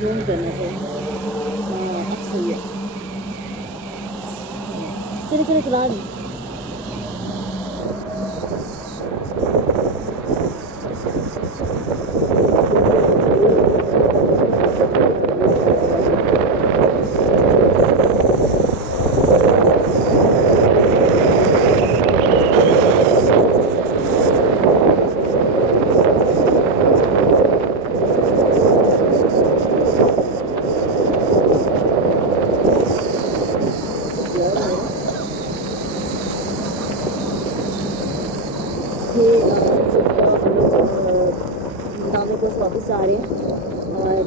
Zoom करना चाहिए। हाँ अब सही है। चलो चलो चला दी। दामों को वापस आ रहे हैं और